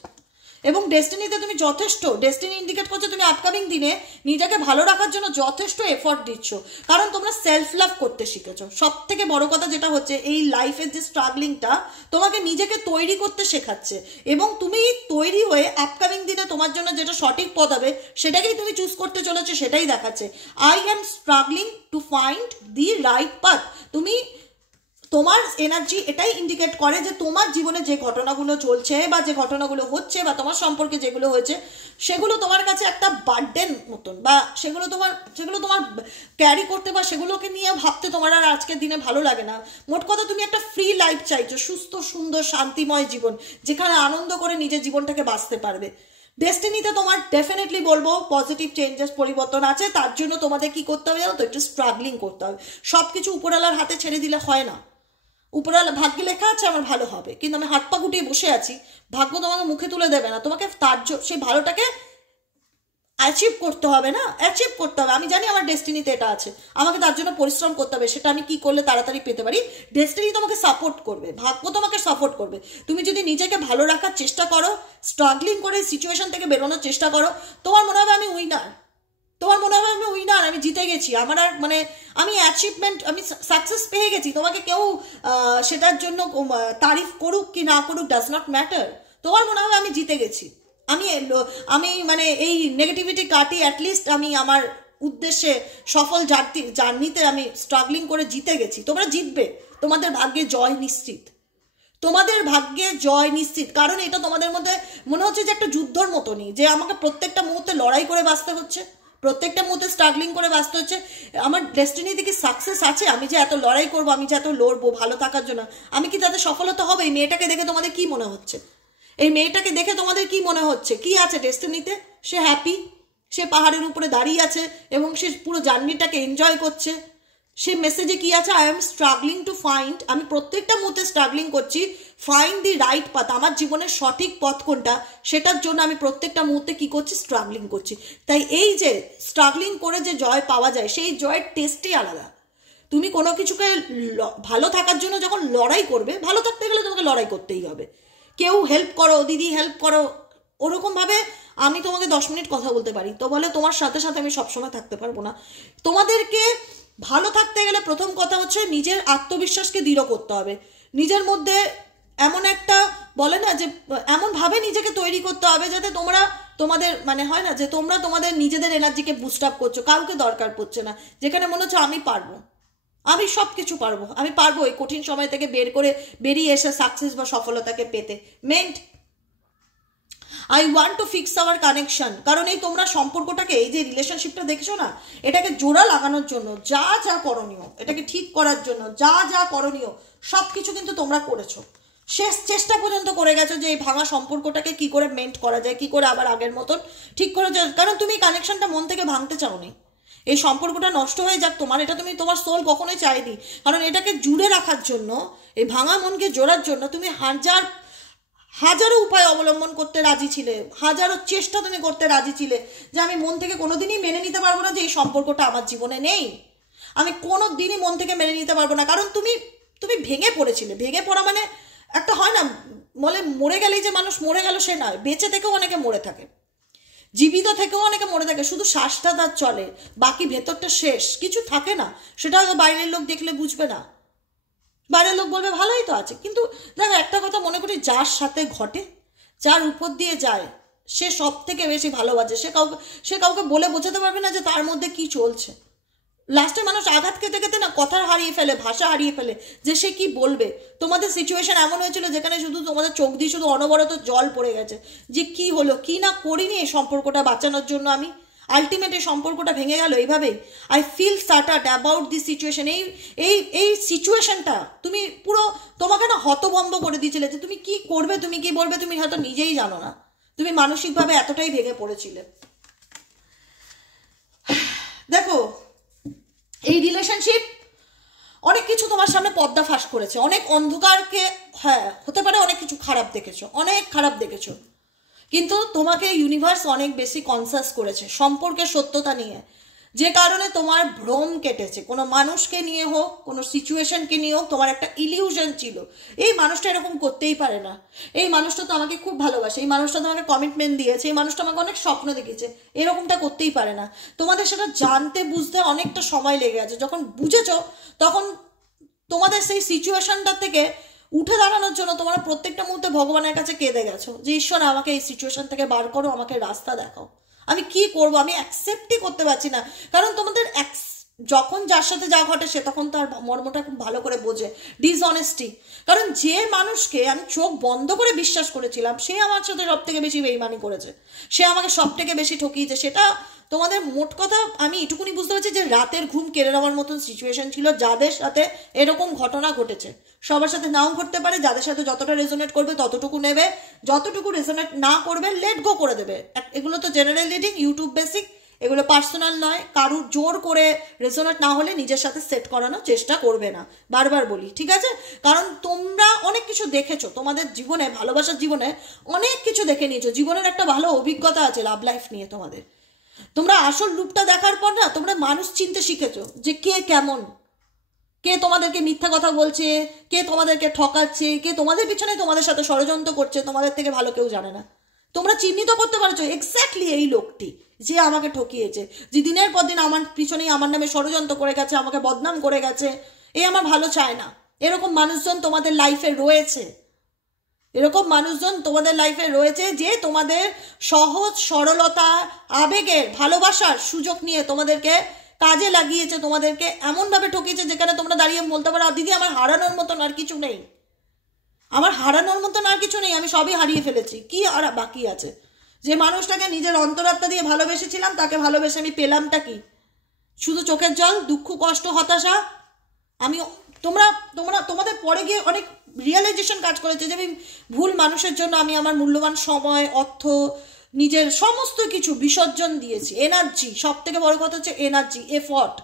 এবং ডেস্টিনিতে তুমি যথেষ্ট, ডেস্টিনি ইন্ডিকেট করছে তুমি আপকামিং দিনে নিজেকে ভালো রাখার জন্য যথেষ্ট এফর্ট দিচ্ছ, কারণ তোমরা সেলফ লাভ করতে শিখেছো। সব থেকে বড় কথা যেটা হচ্ছে, এই লাইফের যে স্ট্রাগলিংটা তোমাকে নিজেকে তৈরি করতে শেখাচ্ছে, এবং তুমি তৈরি হয়ে আপকামিং দিনে তোমার জন্য যেটা সঠিক পথ হবে সেটাকেই তুমি চুজ করতে চলেছো, সেটাই দেখাচ্ছে। I am struggling to find the right path. তুমি, তোমার এনার্জি এটাই ইন্ডিকেট করে যে তোমার জীবনে যে ঘটনাগুলো চলছে বা যে ঘটনাগুলো হচ্ছে বা তোমার সম্পর্কে যেগুলো হয়েছে সেগুলো তোমার কাছে একটা বার্ডেন মতন, বা সেগুলো তোমার ক্যারি করতে বা সেগুলোকে নিয়ে ভাবতে তোমার আর আজকের দিনে ভালো লাগে না। মোট কথা তুমি একটা ফ্রি লাইফ চাইছো, সুস্থ সুন্দর শান্তিময় জীবন, যেখানে আনন্দ করে নিজের জীবনটাকে বাঁচতে পারবে। ডেস্টিনিতে তোমার ডেফিনেটলি বলবো পজিটিভ চেঞ্জেস, পরিবর্তন আছে। তার জন্য তোমাদের কি করতে হবে জানো তো? একটু স্ট্রাগলিং করতে হবে। সব কিছু উপরওয়ালার হাতে ছেড়ে দিলে হয় না। উপরওয়ালা ভাগ্যে লেখা আছে আমার ভালো হবে, কিন্তু আমি হাত পা গুটিয়ে বসে আছি, ভাগ্য তোমাকে মুখে তুলে দেবে না। তোমাকে তার সেই ভালোটাকে অ্যাচিভ করতে হবে, না অ্যাচিভ করতে হবে। আমি জানি আমার ডেস্টিনিতে এটা আছে, আমাকে তার জন্য পরিশ্রম করতে হবে। সেটা আমি কি করলে তাড়াতাড়ি পেতে পারি? ডেস্টিনি তোমাকে সাপোর্ট করবে, ভাগ্য তোমাকে সাপোর্ট করবে। তুমি যদি নিজেকে ভালো রাখার চেষ্টা করো, স্ট্রাগলিং করে সিচুয়েশন থেকে বেরোনোর চেষ্টা করো, তোমার মনে হবে আমি উইনার, তোমার মনে হবে আমি উইনার, আমি জিতে গেছি, আমার আর মানে আমি অ্যাচিভমেন্ট, আমি সাকসেস পেয়ে গেছি। তোমাকে কেউ সেটার জন্য তারিফ করুক কি না করুক, ডাজ নট ম্যাটার। তোমার মনে হবে আমি জিতে গেছি, আমি মানে এই নেগেটিভিটি কাটিয়ে অ্যাটলিস্ট আমি আমার উদ্দেশ্যে সফল জার্নিতে আমি স্ট্রাগলিং করে জিতে গেছি। তোমরা জিতবে, তোমাদের ভাগ্যে জয় নিশ্চিত, তোমাদের ভাগ্যে জয় নিশ্চিত। কারণ এটা তোমাদের মধ্যে মনে হচ্ছে যে একটা যুদ্ধর মতনই, যে আমাকে প্রত্যেকটা মুহূর্তে লড়াই করে বাঁচতে হচ্ছে, প্রত্যেকটা মুহূর্তে স্ট্রাগলিং করে বাঁচতে হচ্ছে। আমার ডেস্টিনিতে কি সাকসেস আছে? আমি যে এত লড়াই করবো, আমি যে এত লড়বো ভালো থাকার জন্য, আমি কি তাতে সফলতা হবে? এই মেয়েটাকে দেখে তোমাদের কি মনে হচ্ছে? এই মেয়েটাকে দেখে তোমাদের কি মনে হচ্ছে? কি আছে ডেস্টিনিতে? সে হ্যাপি, সে পাহাড়ের উপরে দাঁড়িয়ে আছে এবং সে পুরো জার্নিটাকে এনজয় করছে। সে মেসেজে কি আছে? I am struggling to find, আমি প্রত্যেকটা মুহূর্তে স্ট্রাগলিং করছি, ফাইন্ড দি রাইট পাথ, আমার জীবনের সঠিক পথ কোনটা সেটার জন্য আমি প্রত্যেকটা মুহূর্তে কি করছি? স্ট্রাগলিং করছি। তাই এই যে স্ট্রাগলিং করে যে জয় পাওয়া যায়, সেই জয়ের টেস্টই আলাদা। তুমি কোনো কিছুকে ভালো থাকার জন্য যখন লড়াই করবে, ভালো থাকতে গেলে তোমাকে লড়াই করতেই হবে। কেউ হেল্প করো, দিদি হেল্প করো, ওরকমভাবে আমি তোমাকে 10 মিনিট কথা বলতে পারি, তো বলে তোমার সাথে সাথে আমি সবসময় থাকতে পারবো না। তোমাদেরকে ভালো থাকতে গেলে প্রথম কথা হচ্ছে নিজের আত্মবিশ্বাসকে দৃঢ় করতে হবে। নিজের মধ্যে এমন একটা বলে না যে এমনভাবে নিজেকে তৈরি করতে হবে যাতে তোমরা তোমাদের মানে হয় না যে তোমরা তোমাদের নিজেদের এনার্জিকে বুস্ট আপ করছো, কাউকে দরকার পড়ছে না। যেখানে মনে হচ্ছে আমি পারবো, আমি সব কিছু পারবো, আমি পারবো এই কঠিন সময় থেকে বেরিয়ে এসে সাকসেস বা সফলতাকে পেতে। Meant I want to fix hour connection. কারণ এই তোমরা সম্পর্কটাকে, এই যে রিলেশনশিপটা দেখছো না, এটাকে জোড়া লাগানোর জন্য যা যা করণীয়, এটাকে ঠিক করার জন্য যা যা করণীয় সব কিছু কিন্তু তোমরা করেছো, শেষ চেষ্টা পর্যন্ত করে গেছো যে এই ভাঙা সম্পর্কটাকে কি করে মেন্ট করা যায়, কি করে আবার আগের মতন ঠিক করে যায়। কারণ তুমি কানেকশনটা মন থেকে ভাঙতে চাওনি, এই সম্পর্কটা নষ্ট হয়ে যাক তোমার, এটা তুমি তোমার সোল কখনোই চাইনি। কারণ এটাকে জুড়ে রাখার জন্য, এই ভাঙা মনকে জোড়ার জন্য তুমি হাজারো উপায় অবলম্বন করতে রাজি ছিলে, হাজারো চেষ্টা তুমি করতে রাজি ছিলে যে আমি মন থেকে কোনোদিনই মেনে নিতে পারবো না যে এই সম্পর্কটা আমার জীবনে নেই, আমি কোনোদিনই মন থেকে মেনে নিতে পারবো না। কারণ তুমি ভেঙে পড়েছিলে। ভেঙে পড়া মানে একটা হয় না, বলে মরে গেলেই যে মানুষ মরে গেল সে নয়, বেঁচে থেকেও অনেকে মরে থাকে, জীবিত থেকেও অনেকে মরে থাকে, শুধু শ্বাসটা তার চলে, বাকি ভেতরটা শেষ, কিছু থাকে না। সেটা হয়তো বাইরের লোক দেখলে বুঝবে না, বাইরের লোক বলবে ভালোই তো আছে। কিন্তু দেখো একটা কথা মনে করি, যার সাথে ঘটে, যার উপর দিয়ে যায়, সে সব থেকে বেশি ভালোবাসে। সে কাউকে বলে বোঝাতে পারবে না যে তার মধ্যে কি চলছে। লাস্টে মানুষ আঘাত খেতে খেতে না কথা হারিয়ে ফেলে, ভাষা হারিয়ে ফেলে, যে সে কি বলবে। তোমাদের সিচুয়েশন এমন হয়েছিল যেখানে শুধু তোমাদের চোখ দিয়ে শুধু অনবরত জল পড়ে গেছে, যে কি হলো, কি না করিনি এই সম্পর্কটা বাঁচানোর জন্য আমি, আলটিমেট এই সম্পর্কটা ভেঙে গেল এইভাবেই। I feel shattered about this situation. এই সিচুয়েশনটা তুমি পুরো, তোমাকে না হতভম্ব করে দিয়েছিলে যে তুমি কি করবে, তুমি কি বলবে, তুমি হয়তো নিজেই জানো না। তুমি মানসিকভাবে এতটাই ভেঙে পড়েছিলে। দেখো এই রিলেশনশিপ অনেক কিছু তোমার সামনে পর্দা ফাঁস করেছে, অনেক অন্ধকারকে, হ্যাঁ হতে পারে অনেক কিছু খারাপ দেখেছো, অনেক খারাপ দেখেছো, কিন্তু তোমাকে ইউনিভার্স অনেক বেশি কনসাস করেছে সম্পর্কের সত্যতা নিয়ে। যে কারণে তোমার ভ্রম কেটেছে, কোনো মানুষকে নিয়ে হোক, কোনো সিচুয়েশনকে নিয়ে হোক, তোমার একটা ইলিউশন ছিল এই মানুষটা এরকম করতেই পারে না, এই মানুষটা তো আমাকে খুব ভালোবাসে, এই মানুষটা তো আমাকে কমিটমেন্ট দিয়েছে, এই মানুষটা আমাকে অনেক স্বপ্ন দেখেছে, এরকমটা করতেই পারে না। তোমাদের সেটা জানতে বুঝতে অনেকটা সময় লেগে গেছে। যখন বুঝেছো তখন তোমাদের সেই সিচুয়েশনটা থেকে উঠে দাঁড়ানোর জন্য তোমরা প্রত্যেকটা মুহূর্তে ভগবানের কাছে কেঁদে গেছো যে ঈশ্বর আমাকে এই সিচুয়েশন থেকে বার করো, আমাকে রাস্তা দেখাও, আমি কি করব, আমি অ্যাকসেপ্টই করতে পারছি না। কারণ তোমাদের যখন যার সাথে যা ঘটে সে তখন তার মর্মটা খুব ভালো করে বোঝে, ডিসঅনেস্টি। কারণ যে মানুষকে আমি চোখ বন্ধ করে বিশ্বাস করেছিলাম সে আমার সাথে সব থেকে বেশি বেইমানি করেছে, সে আমাকে সব থেকে বেশি ঠকিয়েছে। সেটা তোমাদের মোট কথা আমি এটুকুনি বুঝতে পারছি যে রাতের ঘুম কেড়ে নেওয়ার মতন সিচুয়েশন ছিল যাদের সাথে এরকম ঘটনা ঘটেছে। সবার সাথে নাও ঘটতে পারে, যাদের সাথে যতটা রেজোনেট করবে ততটুকু নেবে, যতটুকু রেজোনেট না করবে লেট গো করে দেবে। এগুলো তো জেনারেল রিডিং, ইউটিউব বেসিক, এগুলো পার্সোনাল নয়। কারুর জোর করে রেজোনেট না হলে নিজের সাথে সেট করানোর চেষ্টা করবে না, বারবার বলি, ঠিক আছে? কারণ তোমরা অনেক কিছু দেখেছো তোমাদের জীবনে, ভালোবাসার জীবনে অনেক কিছু দেখে নিয়েছো, জীবনের একটা ভালো অভিজ্ঞতা আছে লাভ লাইফ নিয়ে তোমাদের। তোমরা আসল রূপটা দেখার পর না তোমরা মানুষ চিনতে শিখেছো যে কে কেমন, কে তোমাদেরকে মিথ্যা কথা বলছে, কে তোমাদেরকে ঠকাচ্ছে, কে তোমাদের পিছনে তোমাদের সাথে ষড়যন্ত্র করছে, তোমাদের থেকে ভালো কেউ জানে না। তোমরা চিহ্নিত করতে পারছো এক্স্যাক্টলি এই লোকটি যে আমাকে ঠকিয়েছে, যে দিনের পর দিন আমার পিছনেই আমার নামে ষড়যন্ত্র করে গেছে, আমাকে বদনাম করে গেছে, এ আমার ভালো চায় না। এরকম মানুষজন তোমাদের লাইফে রয়েছে, এরকম মানুষজন তোমাদের লাইফে রয়েছে যে তোমাদের সহজ সরলতা, আবেগের, ভালোবাসার সুযোগ নিয়ে তোমাদেরকে কাজে লাগিয়েছে, তোমাদেরকে এমনভাবে ঠকিয়েছে যেখানে তোমরা দাঁড়িয়ে বলতে পারো দিদি আমার হারানোর মতন আর কিছু নেই, আমার হারানোর মতন আর কিছু নেই, আমি সবই হারিয়ে ফেলেছি, কি আর বাকি আছে? যে মানুষটাকে নিজের অন্তরাত্মা দিয়ে ভালোবেসেছিলাম তাকে ভালোবেসে আমি পেলামটা কি? শুধু চোখের জল, দুঃখ, কষ্ট, হতাশা। আমি তোমাদের পরে গিয়ে অনেক রিয়েলাইজেশন কাজ করেছে যে আমি ভুল মানুষের জন্য আমি আমার মূল্যবান সময়, অর্থ, নিজের সমস্ত কিছু বিসর্জন দিয়েছি, এনার্জি, সব থেকে বড় কথা হচ্ছে এনার্জি, এফর্ট,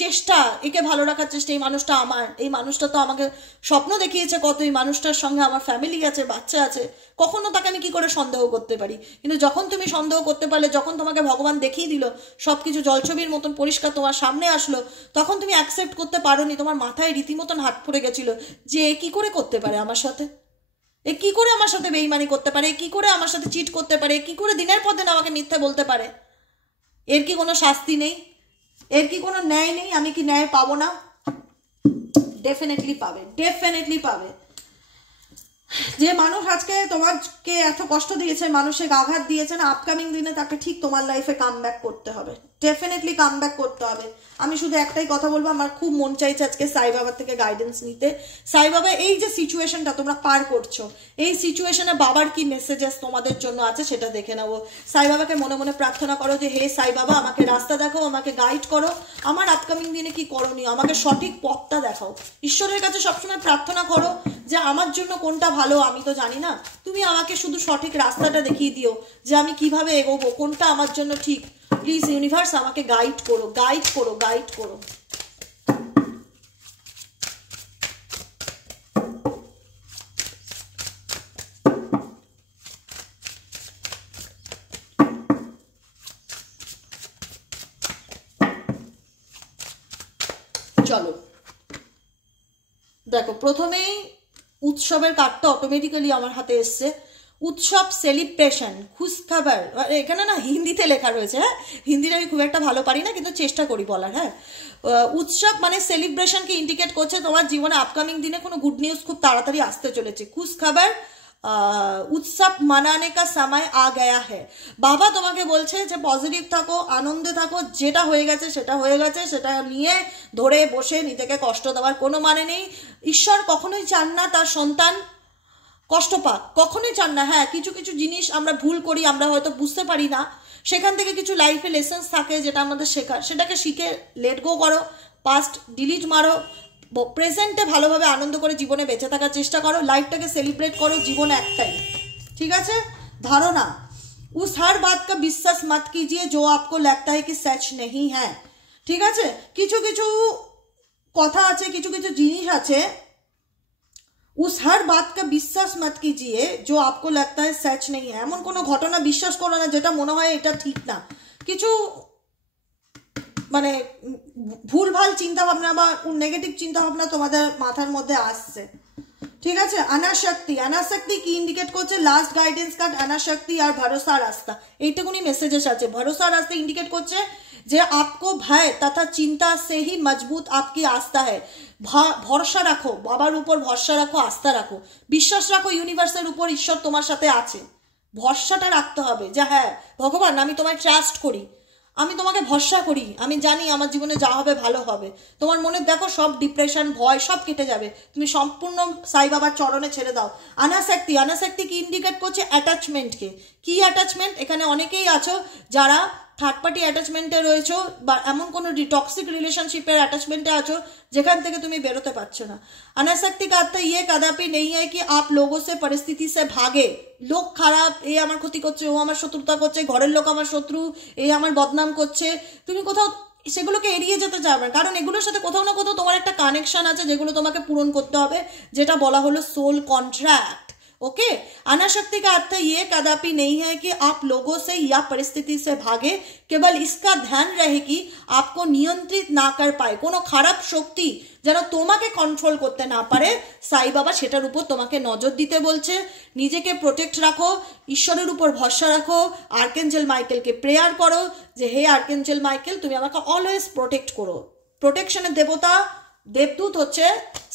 চেষ্টা, একে ভালো রাখার চেষ্টা। এই মানুষটা আমার, এই মানুষটা তো আমাকে স্বপ্ন দেখিয়েছে কত, এই মানুষটার সঙ্গে আমার ফ্যামিলি আছে, বাচ্চা আছে, কখনো তাকে আমি কি করে সন্দেহ করতে পারি? কিন্তু যখন তুমি সন্দেহ করতে পারলে, যখন তোমাকে ভগবান দেখিয়ে দিল সব কিছু জলছবির মতন পরিষ্কার তোমার সামনে আসলো, তখন তুমি অ্যাকসেপ্ট করতে পারোনি। তোমার মাথায় রীতিমতন হাত পড়ে গেছিল যে এ কি করে করতে পারে আমার সাথে, এ কি করে আমার সাথে বেইমানি করতে পারে, কি করে আমার সাথে চিট করতে পারে, কি করে দিনের পর দিন আমাকে মিথ্যে বলতে পারে? এর কি কোনো শাস্তি নেই? এর কি কোনো ন্যায় নেই? আমি কি ন্যায় পাবো না? ডেফিনেটলি পাবে, ডেফিনেটলি পাবে। যে মানুষ আজকে তোমাকে এত কষ্ট দিয়েছে, মানুষের আঘাত দিয়েছে না, আপকামিং দিনে তাকে ঠিক তোমার লাইফে কাম ব্যাক করতে হবে, ডেফিনেটলি কাম ব্যাক করতে হবে। আমি শুধু একটাই কথা বলবো, আমার খুব মন চাইছে আজকে সাই বাবার থেকে গাইডেন্স নিতে। সাই বাবা, এই যে সিচুয়েশনটা তোমরা পার করছো, এই সিচুয়েশনে বাবার কি মেসেজেস তোমাদের জন্য আছে সেটা দেখে নেবো। সাই বাবাকে মনে মনে প্রার্থনা করো যে হে সাই বাবা, আমাকে রাস্তা দেখাও, আমাকে গাইড করো, আমার আপকামিং দিনে কি করণীয়, আমাকে সঠিক পথটা দেখাও। ঈশ্বরের কাছে সবসময় প্রার্থনা করো যে আমার জন্য কোনটা ভালো আমি তো জানি না, তুমি আমাকে শুধু সঠিক রাস্তাটা দেখিয়ে দিও যে আমি কিভাবে এগোবো, কোনটা আমার জন্য ঠিক। প্লিজ ইউনিভার্স আমাকে গাইড করো, গাইড করো, গাইড করো। চলো দেখো, প্রথমেই উৎসবের কার্ডটা অটোমেটিক্যালি আমার হাতে এসছে। উৎসব, সেলিব্রেশন, খুশখাবার, এখানে না হিন্দিতে লেখা রয়েছে, হ্যাঁ হিন্দিটা আমি খুব একটা ভালো পারি না কিন্তু চেষ্টা করি বলার। হ্যাঁ, উৎসব মানে সেলিব্রেশনকে ইন্ডিকেট করছে তোমার জীবনে আপকামিং দিনে কোনো গুড নিউজ খুব তাড়াতাড়ি আসতে চলেছে। খুশখাবার, উৎসব মানানে কা সময় আ গয়া হ্যাঁ। বাবা তোমাকে বলছে যে পজিটিভ থাকো, আনন্দে থাকো, যেটা হয়ে গেছে সেটা হয়ে গেছে, সেটা নিয়ে ধরে বসে নিজেকে কষ্ট দেওয়ার কোনো মানে নেই। ঈশ্বর কখনোই চান না তার সন্তান কষ্ট পাক, কখনোই চান না। হ্যাঁ, কিছু কিছু জিনিস আমরা ভুল করি, আমরা হয়তো বুঝতে পারি না, সেখান থেকে কিছু লাইফে লেসন্স থাকে যেটা আমাদের শেখার, সেটাকে শিখে লেট গো করো, পাস্ট ডিলিট মারো, প্রেজেন্টে ভালোভাবে আনন্দ করে জীবনে বেঁচে থাকার চেষ্টা করো, লাইফটাকে সেলিব্রেট করো, জীবন একটাই, ঠিক আছে? ধারণা, উস हर बात का विश्वास मत कीजिए जो आपको लगता है कि सच नहीं है, ঠিক আছে? কিছু কিছু কথা আছে, কিছু কিছু জিনিস আছে, उस हर बात का विश्वास मत कीजिए जो आपको लगता है सच नहीं है। এমন কোনো ঘটনা বিশ্বাস করো না যেটা মনে হয় এটা ঠিক না। কিছু মানে ভুলভাল চিন্তাভাবনা বা নেগেটিভ চিন্তাভাবনা তোমাদের মাথার মধ্যে আসছে, ঠিক আছে। অনাশক্তি, অনাশক্তি কি ইন্ডিকেট করছে? লাস্ট গাইডেন্স কার্ড অনাশক্তি আর ভরসা রাস্তা, এইটুকুনি মেসেজেস আছে। ভরসা রাস্তা ইন্ডিকেট করছে যে आपको भय तथा चिंता से ही मजबूत आपकी आस्था है। ভরসা রাখো, বাবার উপর ভরসা রাখো, আস্থা রাখো, বিশ্বাস রাখো ইউনিভার্সের উপর, ঈশ্বর তোমার সাথে আছে। ভরসাটা রাখতে হবে যে হ্যাঁ ভগবান আমি তোমায় ট্রাস্ট করি, আমি তোমাকে ভরসা করি, আমি জানি আমার জীবনে যা হবে ভালো হবে। তোমার মনে দেখো সব ডিপ্রেশন ভয় সব কেটে যাবে, তুমি সম্পূর্ণ সাই বাবার চরণে ছেড়ে দাও। অনাসক্তি, অনাসক্তি কি ইন্ডিকেট করছে? অ্যাটাচমেন্টকে। কি অ্যাটাচমেন্ট? এখানে অনেকেই আছো যারা থার্ড পার্টি অ্যাটাচমেন্টে রয়েছো বা এমন কোনো টক্সিক রিলেশনशिपेर অ্যাটাচমেন্টে আছো যেখান থেকে তুমি বেরোতে পারছো না। अनासक्ति का अर्थ ये कदापि नहीं है कि आप लोगों से परिस्थिति से भागे। লোক খারাপ, এই আমার ক্ষতি করছে, ও আমার শত্রুতা করছে, ঘরের লোক আমার শত্রু, এই আমার বদনাম করছে, তুমি কোথাও সেগুলোকে এড়িয়ে যেতে চাও না, কারণ এগুলোর সাথে কোথাও না কোথাও তোমার একটা কানেকশন আছে যেগুলো তোমাকে পূরণ করতে হবে, যেটা বলা হলো সোল কন্ট্রাক্ট। ओके अनाशक्ति का अर्थ ये कदापि नहीं है कि आप लोगों से या परिस्थिति से भागे, केवल इसका ध्यान रहे कि आपको नियंत्रित ना कर पाए। कोनो खराब शक्ति যেন তোমাকে কন্ট্রোল করতে না পারে, সাই বাবা সেটার উপর তোমাকে নজর দিতে বলছে। নিজেকে প্রোটেক্ট রাখো, ঈশ্বরের উপর ভরসা রাখো, আর্কেঞ্জেল মাইকেলকে প্রেয়ার করো যে হে আর্কেঞ্জেল মাইকেল তুমি আমাকে অলওয়েজ প্রোটেক্ট করো। প্রোটেকশনের দেবতা দেবদূত হচ্ছে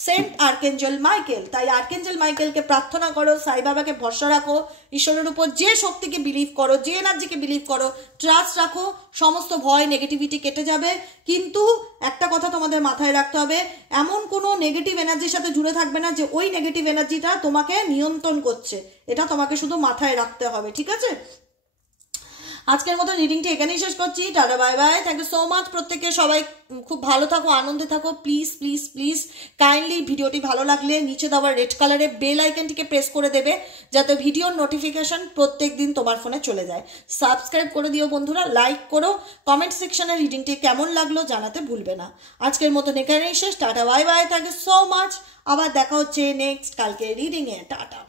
সেন্ট আর্কেঞ্জেল মাইকেল, তাই আর্কেঞ্জেল মাইকেলকে প্রার্থনা করো, সাই বাবাকে ভরসা রাখো, ঈশ্বরের উপর যে শক্তিকে বিলিভ করো, যে এনার্জিকে বিলিভ করো, ট্রাস্ট রাখো, সমস্ত ভয় নেগেটিভিটি কেটে যাবে। কিন্তু একটা কথা তোমাদের মাথায় রাখতে হবে, এমন কোনো নেগেটিভ এনার্জির সাথে জুড়ে থাকবে না যে ওই নেগেটিভ এনার্জিটা তোমাকে নিয়ন্ত্রণ করছে, এটা তোমাকে শুধু মাথায় রাখতে হবে, ঠিক আছে। আজকের মতো রিডিংটি এখানেই শেষ করছি। Tata bye bye, thank you so much. প্রত্যেকে সবাই খুব ভালো থাকো, আনন্দে থাকো। প্লিজ প্লিজ প্লিজ কাইন্ডলি ভিডিওটি ভালো লাগলে নিচে দেওয়া রেড কালারের বেল আইকনটিকে প্রেস করে দেবে যাতে ভিডিওর নোটিফিকেশন প্রত্যেক দিন তোমার ফোনে চলে যায়। সাবস্ক্রাইব করে দিও বন্ধুরা, লাইক করো, কমেন্ট সেকশনে রিডিংটি কেমন লাগলো জানাতে ভুলবে না। আজকের মতো এখানেই শেষ। Tata bye bye, thank you so much. আবার দেখা হচ্ছে নেক্সট কালকে রিডিংয়ে। টাটা।